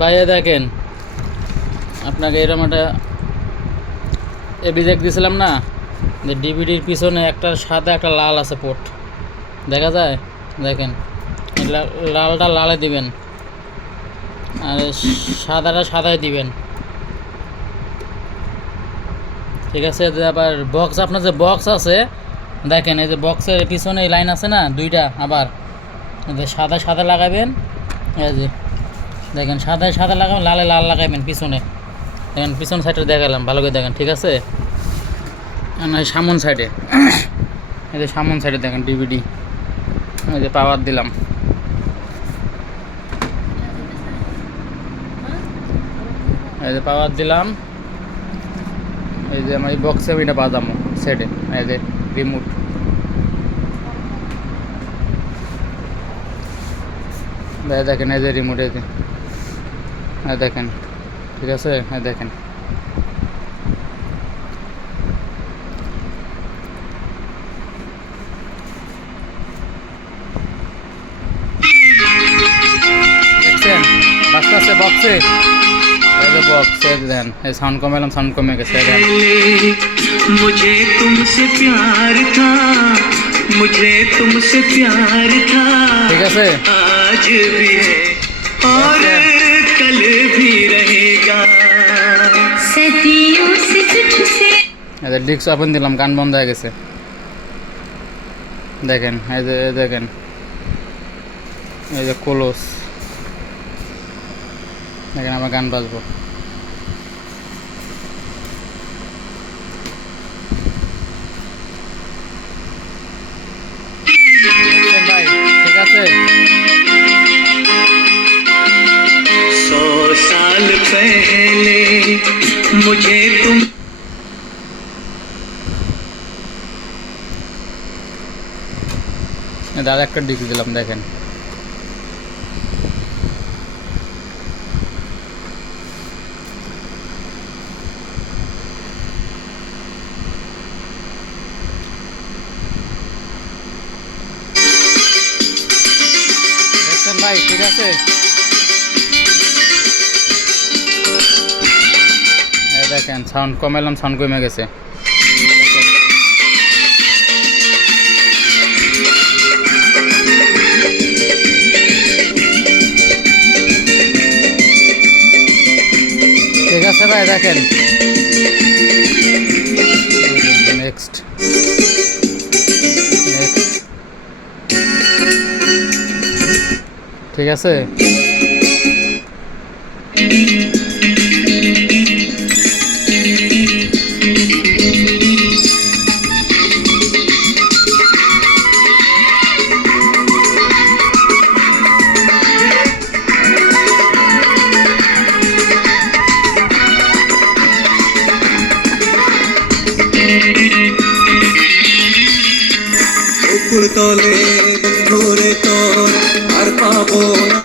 বাইরে দেখেন, আপনাকে এরকম একটা এবিজেক দিয়েছিলাম না? যে ডিভিডির পিছনে একটা সাদা একটা লাল আছে পোট দেখা যায়? দেখেন লালটা লালে দিবেন, আর সাদাটা সাদায় দিবেন। ঠিক আছে আবার বক্স আপনার যে বক্স আছে, দেখেন, এই যে বক্সের পিছনে এই লাইন আছে না, দুইটা আবার সাদা সাদা লাগাবেন, এই যে দেখেন, সাদায় সাদা লাগাবেন, লালে লাল লাগাবেন পিছনে। দেখেন, পিছন সাইডে দেখালাম, ভালো করে দেখেন, ঠিক আছে? সামন সাইডে এই যে সামন সাইডে দেখেন ডিভিডি এই যে পাওয়ার দিলাম। এই যে পাওয়ার দিলাম। এই যে আমার বক্সে এটা বাজামো সেটে এই যে রিমোট দেখেন, এই যে রিমোট এই যে। হ্যাঁ দেখেন ঠিক আছে হ্যাঁ দেখেন দেখছেন বাচ্চা আছে বক্সে এই যে বক্স এই যে দেন এই সাউন্ড কমালাম সাউন্ড কমে গেছে এই দেন पहले मुझे तुमसे प्यार था मुझे तुमसे प्यार था ঠিক আছে आज भी है और कल भी रहेगा सदियों से तुझसे এই যে ডিস্ক ওপেন দিলাম গান বন্ধ হয়ে গেছে দেখেন এই যে এই দেখেন এই যে কলস দেখেন আমার গান বাজবো দেখছেন ভাই ঠিক আছে पहले मुझे तुम দাদা একটা ডিস্ক দিলাম দেখেন দেখছেন ভাই ঠিক আছে দেখেন সাউন্ড কমাইলাম সাউন্ড কমে গেছে। ঠিক আছে ভাই দেখেন। নেক্সট ঠিক আছে? তলে ধরে তোর আর পাবো না।